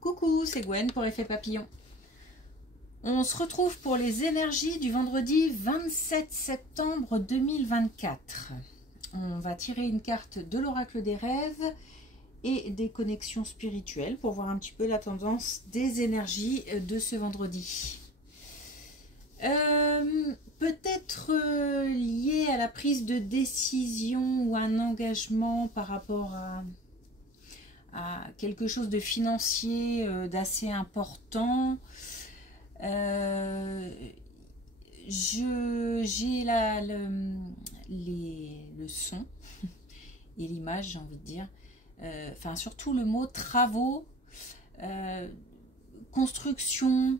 Coucou, c'est Gwen pour Effet Papillon. On se retrouve pour les énergies du vendredi 27 septembre 2024. On va tirer une carte de l'oracle des rêves et des connexions spirituelles pour voir un petit peu la tendance des énergies de ce vendredi. Peut-être lié à la prise de décision ou un engagement par rapport à quelque chose de financier d'assez important. J'ai le son et l'image, j'ai envie de dire. Enfin, surtout le mot travaux, construction.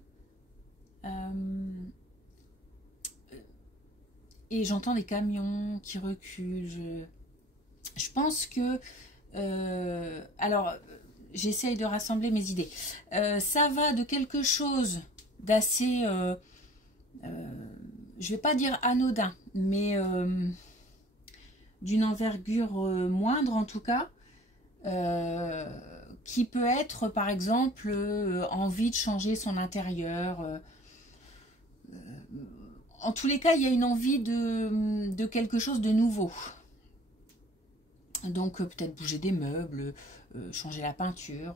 Et j'entends des camions qui reculent. Je pense que... alors, j'essaye de rassembler mes idées. Ça va de quelque chose d'assez... je vais pas dire anodin, mais d'une envergure moindre en tout cas. Qui peut être, par exemple, envie de changer son intérieur. En tous les cas, il y a une envie de quelque chose de nouveau. Donc peut-être bouger des meubles, changer la peinture,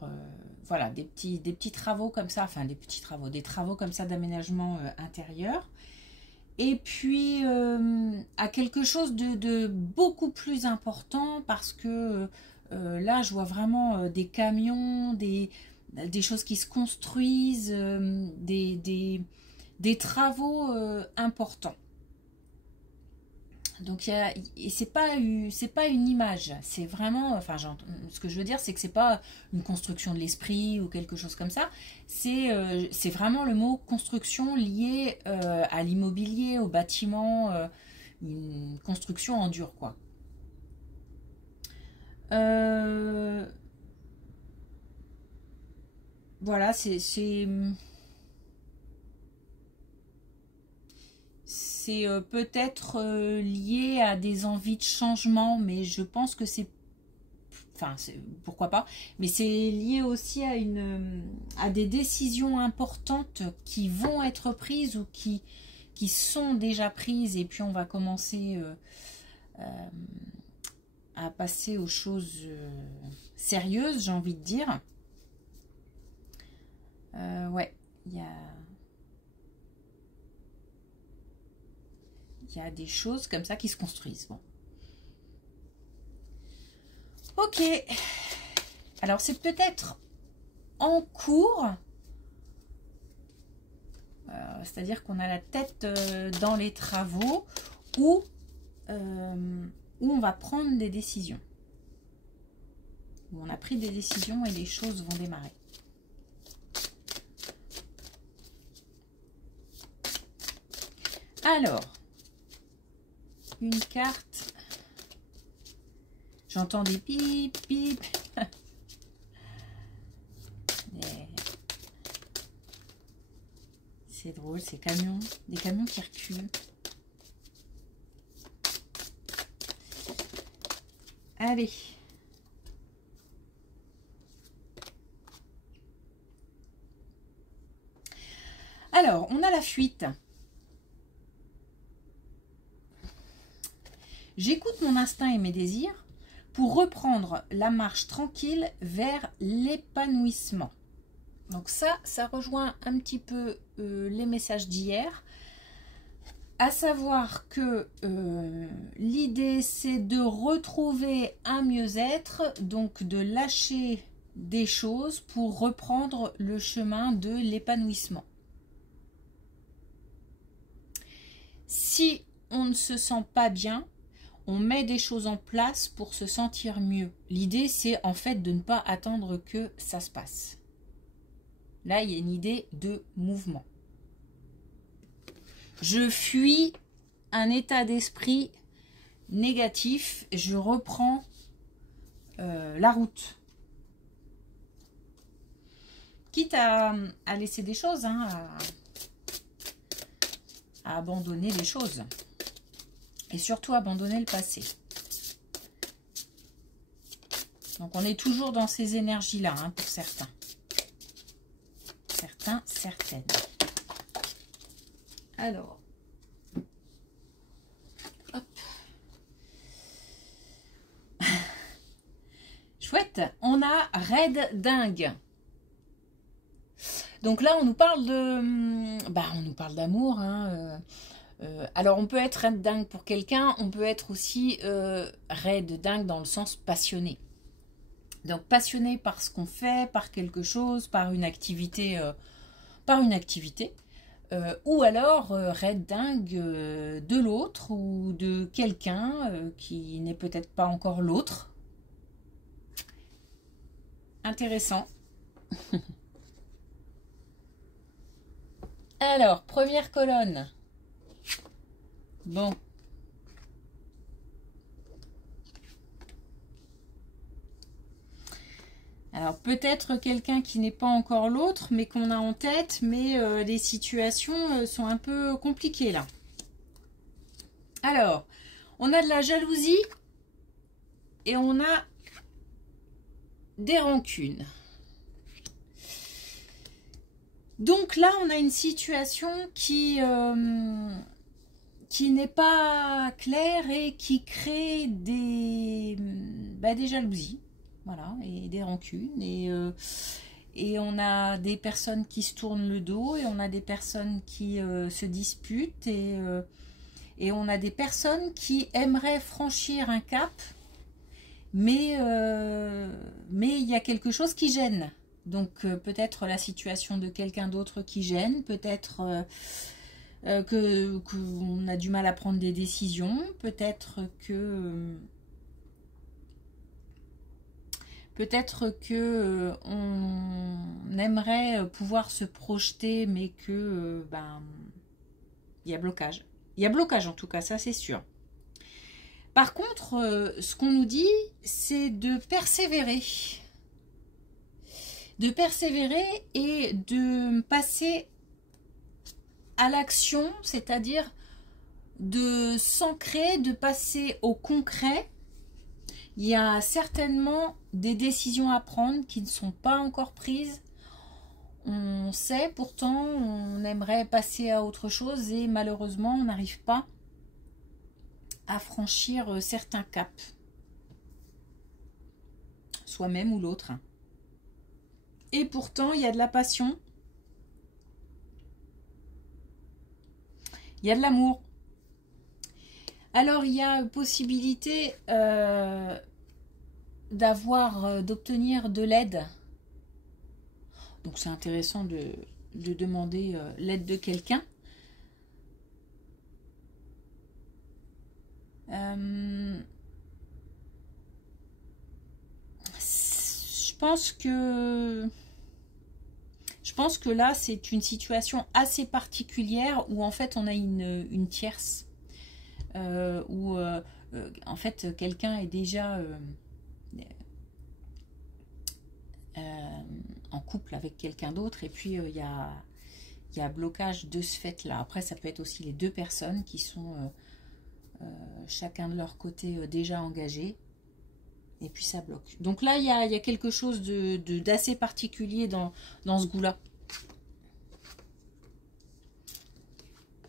voilà, des petits travaux comme ça, enfin des travaux comme ça d'aménagement intérieur. Et puis à quelque chose de beaucoup plus important parce que là je vois vraiment des camions, des choses qui se construisent, des travaux importants. Donc c'est pas une image, c'est vraiment, enfin ce que je veux dire c'est que c'est pas une construction de l'esprit ou quelque chose comme ça, c'est vraiment le mot construction lié à l'immobilier, au bâtiment, une construction en dur quoi. Voilà, c'est peut-être lié à des envies de changement, mais je pense que c'est... Enfin, pourquoi pas, mais c'est lié aussi à des décisions importantes qui vont être prises ou qui sont déjà prises, et puis on va commencer à passer aux choses sérieuses, j'ai envie de dire. Ouais, il y a des choses comme ça qui se construisent. Bon. Ok. Alors, c'est peut-être en cours. C'est-à-dire qu'on a la tête dans les travaux où on va prendre des décisions. Où on a pris des décisions et les choses vont démarrer. Alors, une carte. J'entends des pip, pip. C'est drôle, ces camions. Des camions qui reculent. Allez. Alors, on a la fuite. J'écoute mon instinct et mes désirs pour reprendre la marche tranquille vers l'épanouissement. Donc ça rejoint un petit peu les messages d'hier. À savoir que l'idée c'est de retrouver un mieux-être, donc de lâcher des choses pour reprendre le chemin de l'épanouissement. Si on ne se sent pas bien, on met des choses en place pour se sentir mieux. L'idée, c'est en fait de ne pas attendre que ça se passe. Là, il y a une idée de mouvement. Je fuis un état d'esprit négatif. Je reprends la route. Quitte à laisser des choses, hein, à abandonner des choses. Et surtout abandonner le passé. Donc on est toujours dans ces énergies-là, hein, pour certains. certains, certaines. Alors, hop. Chouette, on a raid dingue. Donc là, on nous parle de, on nous parle d'amour. Hein, alors, on peut être raid dingue pour quelqu'un, on peut être aussi raid dingue dans le sens passionné. Donc, passionné par ce qu'on fait, par quelque chose, par une activité, ou alors raid dingue de l'autre ou de quelqu'un qui n'est peut-être pas encore l'autre. Intéressant. Alors, première colonne. Bon. Alors, peut-être quelqu'un qui n'est pas encore l'autre, mais qu'on a en tête, mais les situations sont un peu compliquées, là. Alors, on a de la jalousie et on a des rancunes. Donc là, on a une situation qui n'est pas claire et qui crée des jalousies, voilà, et des rancunes. Et on a des personnes qui se tournent le dos et on a des personnes qui se disputent et on a des personnes qui aimeraient franchir un cap, mais il y a quelque chose qui gêne. Donc peut-être la situation de quelqu'un d'autre qui gêne, peut-être qu'on a du mal à prendre des décisions, peut-être que on aimerait pouvoir se projeter, mais que il y a blocage. Il y a blocage en tout cas, ça c'est sûr. Par contre, ce qu'on nous dit, c'est de persévérer. De persévérer et de passer à l'action, c'est-à-dire de s'ancrer, de passer au concret. Il y a certainement des décisions à prendre qui ne sont pas encore prises. On sait, pourtant, on aimerait passer à autre chose et malheureusement, on n'arrive pas à franchir certains caps. Soi-même ou l'autre. Et pourtant, il y a de la passion. Il y a de l'amour. Alors, il y a possibilité d'obtenir de l'aide. Donc, c'est intéressant de demander l'aide de quelqu'un. Je pense que là, c'est une situation assez particulière où en fait, on a une tierce. Où en fait, quelqu'un est déjà en couple avec quelqu'un d'autre et puis il y a blocage de ce fait-là. Après, ça peut être aussi les deux personnes qui sont chacun de leur côté déjà engagés. Et puis ça bloque. Donc là, il y a quelque chose d'assez particulier dans ce goût-là.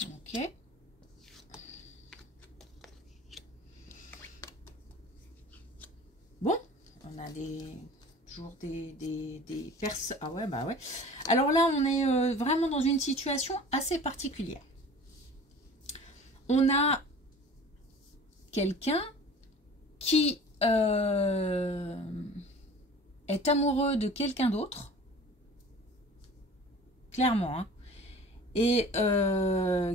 Ok. Bon, on a toujours des personnes. Ah ouais, bah ouais. Alors là, on est vraiment dans une situation assez particulière. On a quelqu'un qui est amoureux de quelqu'un d'autre, clairement, hein, et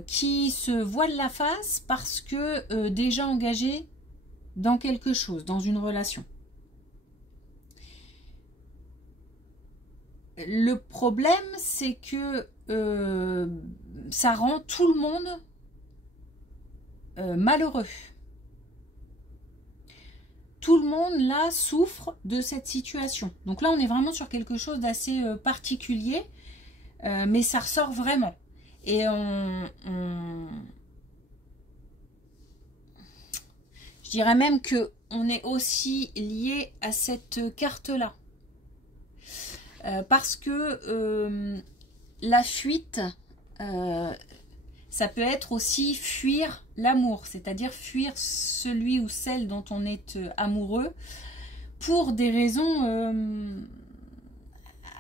qui se voile la face parce que déjà engagé dans quelque chose, dans une relation. Le problème, c'est que ça rend tout le monde malheureux. Tout le monde, là, souffre de cette situation. Donc là, on est vraiment sur quelque chose d'assez particulier, mais ça ressort vraiment. Et je dirais même qu'on est aussi lié à cette carte-là. Parce que la fuite, ça peut être aussi fuir l'amour, c'est-à-dire fuir celui ou celle dont on est amoureux pour des raisons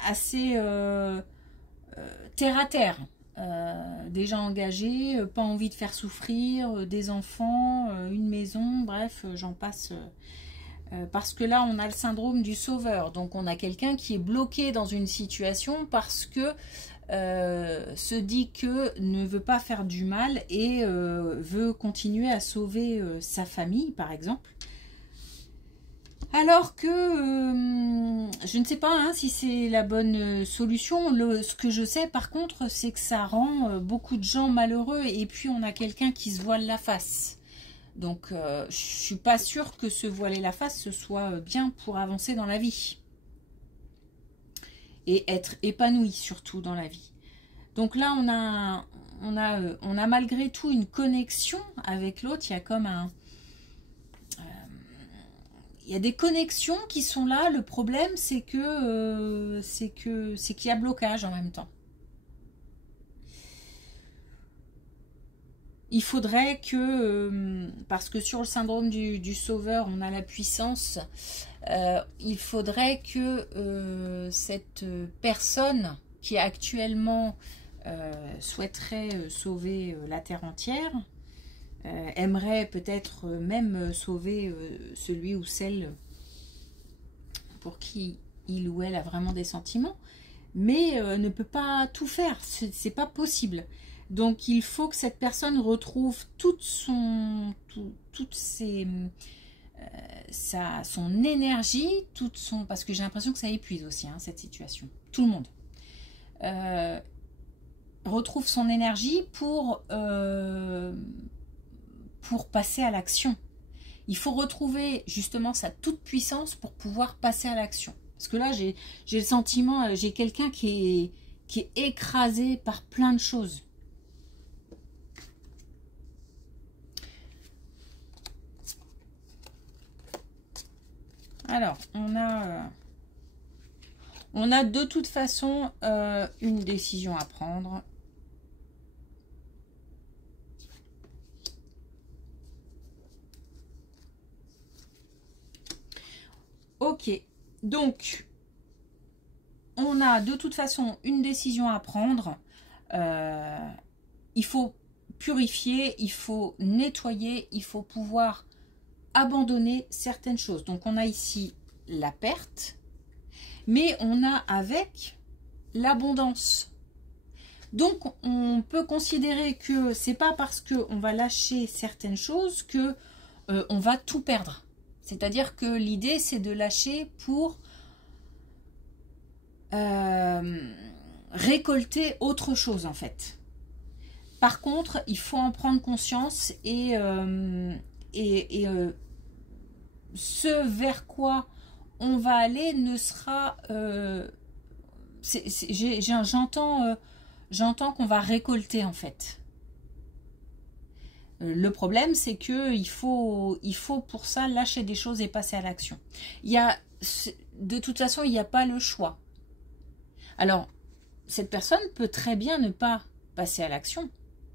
assez terre à terre. Déjà engagé, pas envie de faire souffrir, des enfants, une maison, bref, j'en passe. Parce que là, on a le syndrome du sauveur. Donc, on a quelqu'un qui est bloqué dans une situation parce que se dit que ne veut pas faire du mal et veut continuer à sauver sa famille, par exemple. Alors que je ne sais pas hein, si c'est la bonne solution. Ce que je sais par contre, c'est que ça rend beaucoup de gens malheureux et puis on a quelqu'un qui se voile la face. Donc je suis pas sûre que se voiler la face, ce soit bien pour avancer dans la vie. Et être épanoui surtout dans la vie. Donc là, on a malgré tout une connexion avec l'autre. Il y a comme un... il y a des connexions qui sont là. Le problème, c'est qu'il y a blocage en même temps. Il faudrait que, parce que sur le syndrome du sauveur, on a la puissance, il faudrait que cette personne qui actuellement souhaiterait sauver la Terre entière, aimerait peut-être même sauver celui ou celle pour qui il ou elle a vraiment des sentiments, mais ne peut pas tout faire, c'est pas possible. Donc il faut que cette personne retrouve toute son énergie, parce que j'ai l'impression que ça épuise aussi hein, cette situation, tout le monde. Retrouve son énergie pour passer à l'action. Il faut retrouver justement sa toute puissance pour pouvoir passer à l'action. Parce que là, j'ai le sentiment, j'ai quelqu'un qui est écrasé par plein de choses. Alors, on a de toute façon une décision à prendre. Ok, donc on a de toute façon une décision à prendre. Il faut purifier, il faut nettoyer, il faut pouvoir abandonner certaines choses. Donc on a ici la perte, mais on a avec l'abondance. Donc on peut considérer que c'est pas parce qu'on va lâcher certaines choses que on va tout perdre. C'est-à-dire que l'idée, c'est de lâcher pour récolter autre chose, en fait. Par contre, il faut en prendre conscience et ce vers quoi on va aller ne sera... j'entends qu'on va récolter, en fait. Le problème, c'est que il faut pour ça lâcher des choses et passer à l'action. De toute façon, il n'y a pas le choix. Alors, cette personne peut très bien ne pas passer à l'action.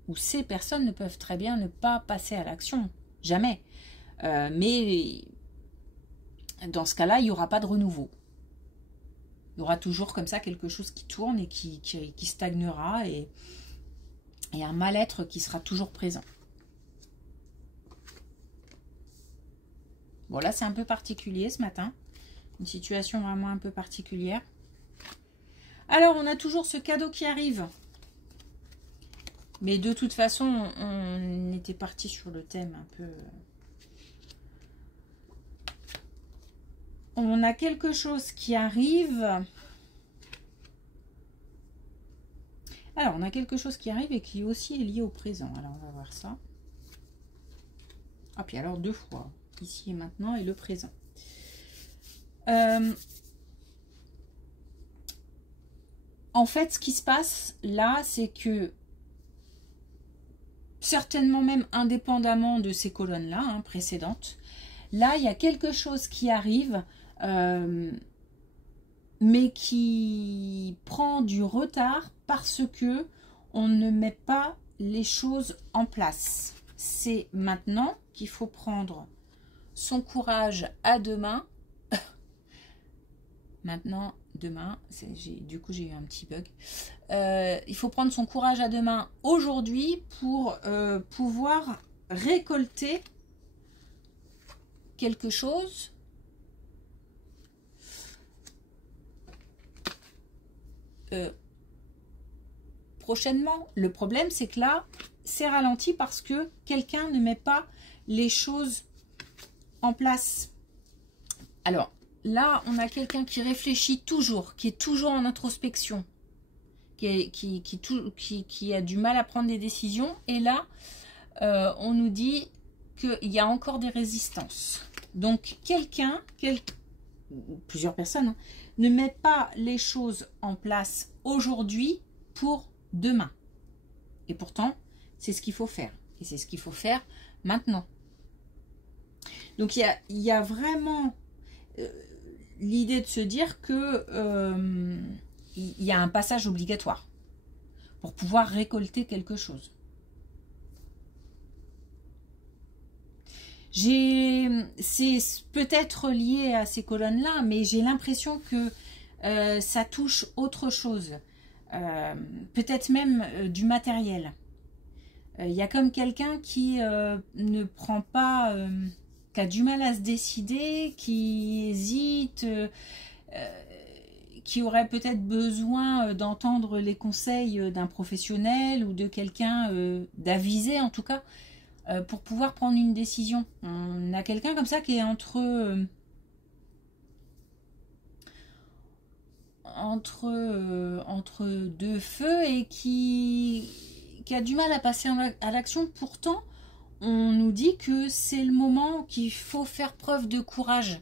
Ou ces personnes ne peuvent très bien ne pas passer à l'action. Jamais. Mais dans ce cas-là, il n'y aura pas de renouveau. Il y aura toujours comme ça quelque chose qui tourne et qui stagnera et un mal-être qui sera toujours présent. Bon, là, c'est un peu particulier ce matin. Une situation vraiment un peu particulière. Alors, on a toujours ce cadeau qui arrive. Mais de toute façon, on était parti sur le thème un peu... On a quelque chose qui arrive. Alors, on a quelque chose qui arrive et qui aussi est lié au présent. Alors, on va voir ça. Ah, puis alors, deux fois. Ici et maintenant et le présent. En fait, ce qui se passe là, c'est que certainement même indépendamment de ces colonnes-là, hein, précédentes, là, il y a quelque chose qui arrive, mais qui prend du retard parce que on ne met pas les choses en place. C'est maintenant qu'il faut prendre son courage à deux mains. Maintenant, demain, du coup j'ai eu un petit bug. Il faut prendre son courage à deux mains aujourd'hui pour pouvoir récolter quelque chose prochainement. Le problème, c'est que là, c'est ralenti parce que quelqu'un ne met pas les choses en place. Alors, là, on a quelqu'un qui réfléchit toujours, qui est toujours en introspection, qui a du mal à prendre des décisions. Et là, on nous dit qu'il y a encore des résistances. Donc, plusieurs personnes, hein, ne mettent pas les choses en place aujourd'hui pour demain. Et pourtant, c'est ce qu'il faut faire. Et c'est ce qu'il faut faire maintenant. Donc, il y a vraiment l'idée de se dire que il y a un passage obligatoire pour pouvoir récolter quelque chose. C'est peut-être lié à ces colonnes-là, mais j'ai l'impression que ça touche autre chose. Peut-être même du matériel. Il y a comme quelqu'un qui ne prend pas, qui a du mal à se décider, qui hésite, qui aurait peut-être besoin d'entendre les conseils d'un professionnel ou de quelqu'un d'avisé en tout cas, pour pouvoir prendre une décision. On a quelqu'un comme ça qui est entre deux feux et qui a du mal à passer à l'action. Pourtant, on nous dit que c'est le moment qu'il faut faire preuve de courage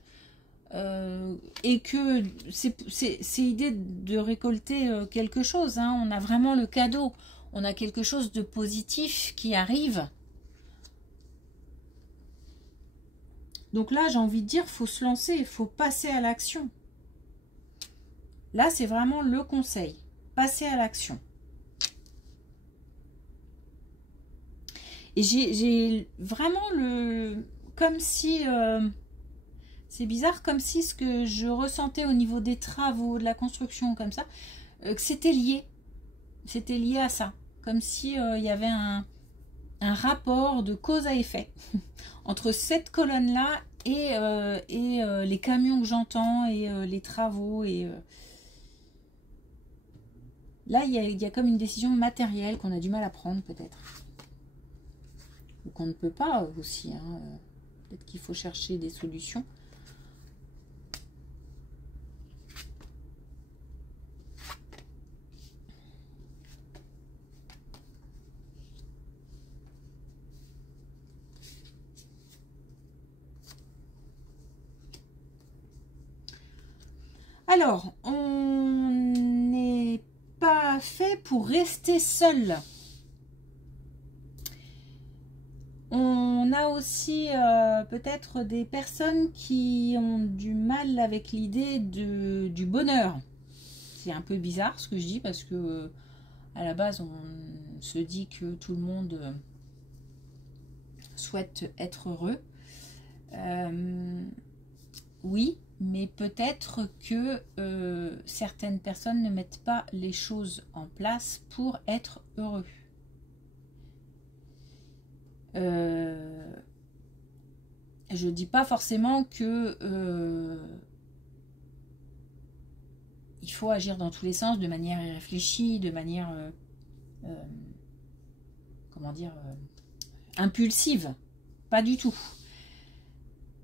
et que c'est idée de récolter quelque chose, hein. On a vraiment le cadeau, on a quelque chose de positif qui arrive. Donc là, j'ai envie de dire, il faut se lancer, il faut passer à l'action. Là, c'est vraiment le conseil. Passer à l'action. Et j'ai vraiment comme si... c'est bizarre, comme si ce que je ressentais au niveau des travaux, de la construction, comme ça, que c'était lié. C'était lié à ça. Comme si il y avait un rapport de cause à effet entre cette colonne-là et les camions que j'entends et les travaux. Et là, il y a comme une décision matérielle qu'on a du mal à prendre peut-être. Ou qu'on ne peut pas aussi. Hein. Peut-être qu'il faut chercher des solutions. Alors, on n'est pas fait pour rester seul. On a aussi peut-être des personnes qui ont du mal avec l'idée du bonheur. C'est un peu bizarre ce que je dis parce que à la base on se dit que tout le monde souhaite être heureux. Oui, mais peut-être que certaines personnes ne mettent pas les choses en place pour être heureux. Je dis pas forcément que il faut agir dans tous les sens de manière irréfléchie, de manière comment dire impulsive, pas du tout.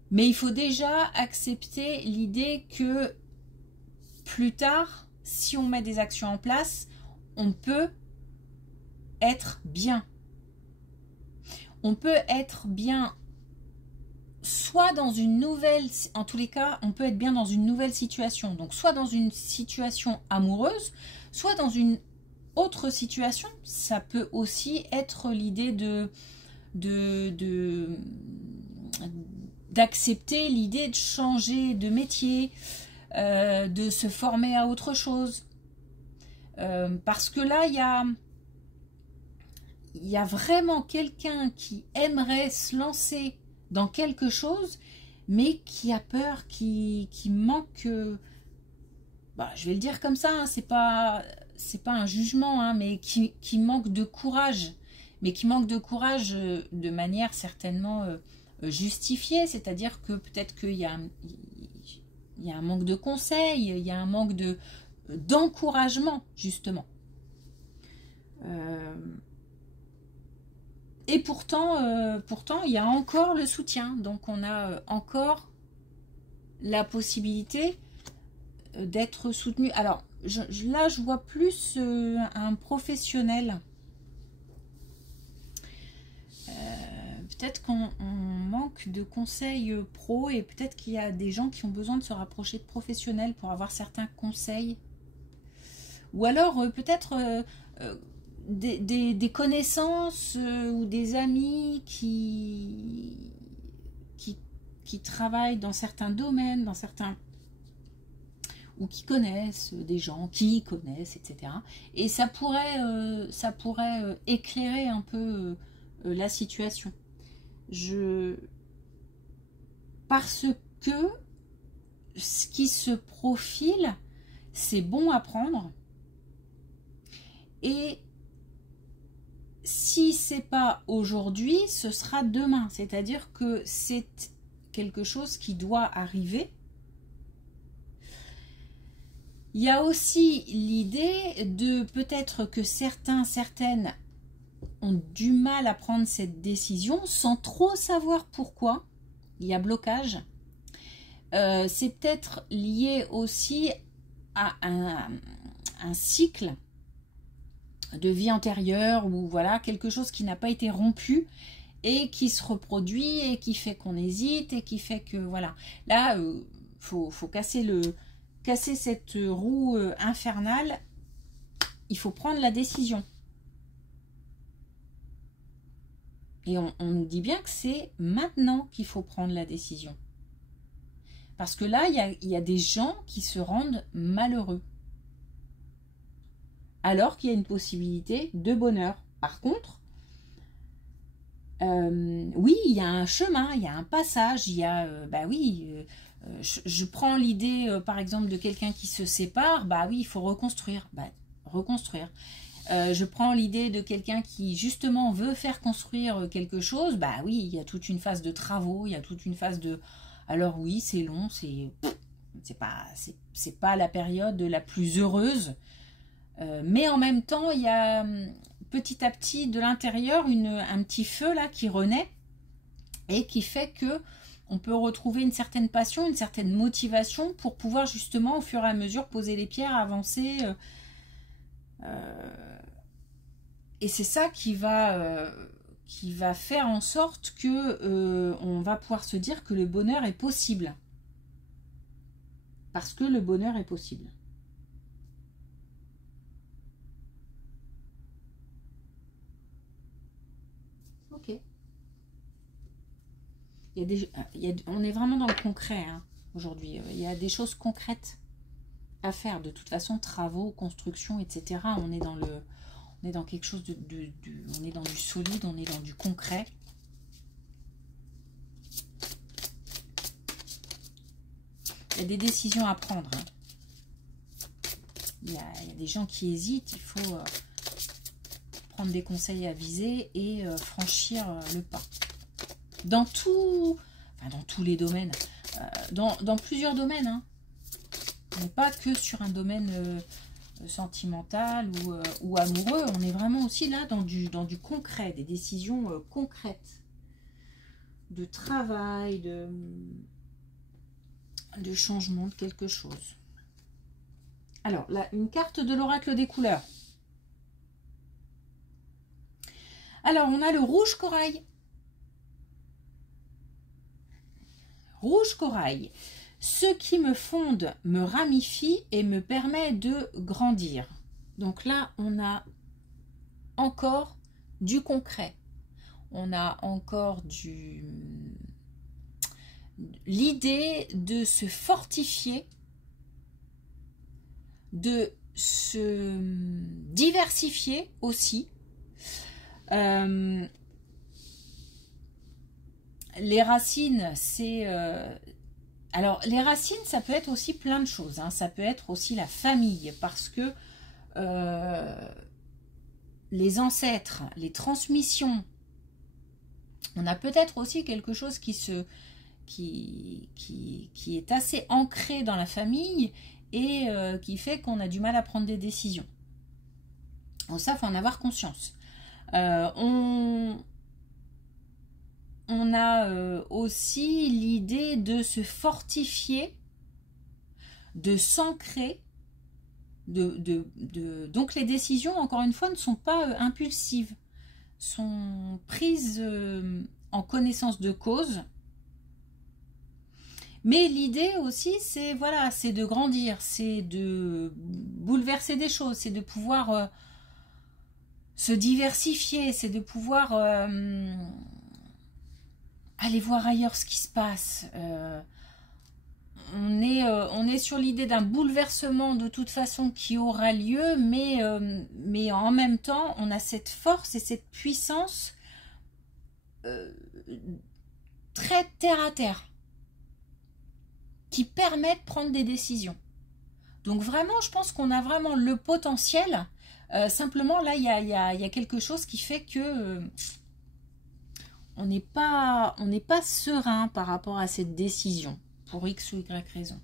Mais il faut déjà accepter l'idée que plus tard, si on met des actions en place, on peut être bien. On peut être bien soit dans une nouvelle, en tous les cas, on peut être bien dans une nouvelle situation. Donc soit dans une situation amoureuse, soit dans une autre situation. Ça peut aussi être l'idée d'accepter l'idée de changer de métier, de se former à autre chose. Parce que là, il y a vraiment quelqu'un qui aimerait se lancer dans quelque chose, mais qui a peur, qui manque... bah, je vais le dire comme ça, hein, c'est pas un jugement, hein, mais qui manque de courage. Mais qui manque de courage de manière certainement justifiée. C'est-à-dire que peut-être qu'il y a un manque de conseils, il y a un manque d'encouragement, justement. Et pourtant, il y a encore le soutien. Donc, on a encore la possibilité d'être soutenu. Alors, là, je vois plus un professionnel. Peut-être qu'on manque de conseils pro et peut-être qu'il y a des gens qui ont besoin de se rapprocher de professionnels pour avoir certains conseils. Ou alors, peut-être... des connaissances ou des amis qui travaillent dans certains domaines, ou qui connaissent des gens, qui connaissent, etc. Et ça pourrait éclairer un peu la situation. Parce que ce qui se profile, c'est bon à prendre. Et si c'est pas aujourd'hui, ce sera demain. C'est-à-dire que c'est quelque chose qui doit arriver. Il y a aussi l'idée de peut-être que certaines ont du mal à prendre cette décision sans trop savoir pourquoi. Il y a blocage. C'est peut-être lié aussi à un cycle de vie antérieure ou voilà, quelque chose qui n'a pas été rompu et qui se reproduit et qui fait qu'on hésite et qui fait que voilà. Là, faut casser cette roue infernale. Il faut prendre la décision. Et on nous dit bien que c'est maintenant qu'il faut prendre la décision. Parce que là, il y a des gens qui se rendent malheureux. Alors qu'il y a une possibilité de bonheur. Par contre, oui, il y a un chemin, il y a un passage, il y a, je prends l'idée, par exemple, de quelqu'un qui se sépare, bah oui, il faut reconstruire, reconstruire. Je prends l'idée de quelqu'un qui, justement, veut faire construire quelque chose, bah oui, il y a toute une phase de travaux, il y a toute une phase de... Alors oui, c'est long, c'est pas la période la plus heureuse, mais en même temps, il y a petit à petit de l'intérieur un petit feu là qui renaît et qui fait que on peut retrouver une certaine passion, une certaine motivation pour pouvoir justement au fur et à mesure poser les pierres, avancer. Et c'est ça qui va faire en sorte que on va pouvoir se dire que le bonheur est possible. Parce que le bonheur est possible. Ok. On est vraiment dans le concret hein, aujourd'hui. Il y a des choses concrètes à faire. De toute façon, travaux, construction, etc. On est dans quelque chose on est dans du solide, on est dans du concret. Il y a des décisions à prendre. Hein. Il y a des gens qui hésitent. Il faut prendre des conseils avisés et franchir le pas. Dans tous les domaines. Dans plusieurs domaines. Hein. Mais pas que sur un domaine sentimental ou amoureux. On est vraiment aussi là dans du concret. Des décisions concrètes. De travail, de changement de quelque chose. Alors, là, une carte de l'oracle des couleurs. Alors, on a le rouge corail. Rouge corail. Ce qui me fonde me ramifie et me permet de grandir. Donc là, on a encore du concret. On a encore l'idée de se fortifier de se diversifier aussi. Les racines, c'est... alors, les racines, ça peut être aussi plein de choses. Hein. Ça peut être aussi la famille, parce que les ancêtres, les transmissions, on a peut-être aussi quelque chose qui est assez ancré dans la famille et qui fait qu'on a du mal à prendre des décisions. Donc ça, il faut en avoir conscience. On a aussi l'idée de se fortifier, de s'ancrer. Donc les décisions, encore une fois, ne sont pas impulsives, sont prises en connaissance de cause. Mais l'idée aussi, c'est voilà, c'est de grandir, c'est de bouleverser des choses, c'est de pouvoir se diversifier, c'est de pouvoir aller voir ailleurs ce qui se passe. On est sur l'idée d'un bouleversement de toute façon qui aura lieu, mais en même temps, on a cette force et cette puissance très terre à terre qui permet de prendre des décisions. Donc vraiment, je pense qu'on a vraiment le potentiel. Simplement, là, il y a quelque chose qui fait que on n'est pas serein par rapport à cette décision, pour X ou Y raison.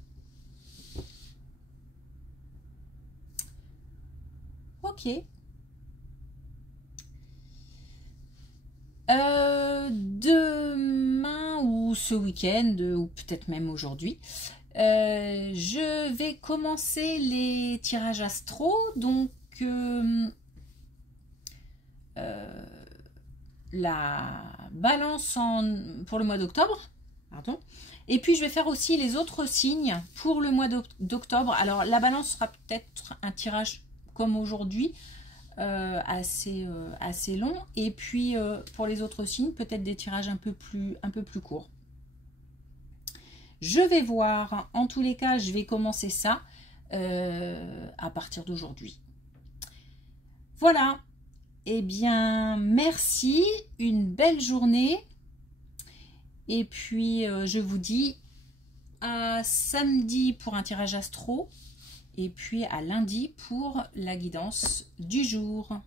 Ok. Demain ou ce week-end, ou peut-être même aujourd'hui, je vais commencer les tirages astro. Donc, la balance pour le mois d'octobre. Pardon. Et puis, je vais faire aussi les autres signes pour le mois d'octobre. Alors, la balance sera peut-être un tirage comme aujourd'hui, assez long. Et puis, pour les autres signes, peut-être des tirages un peu plus courts. Je vais voir. En tous les cas, je vais commencer ça à partir d'aujourd'hui. Voilà. Eh bien, merci. Une belle journée. Et puis, je vous dis à samedi pour un tirage astro. Et puis à lundi pour la guidance du jour.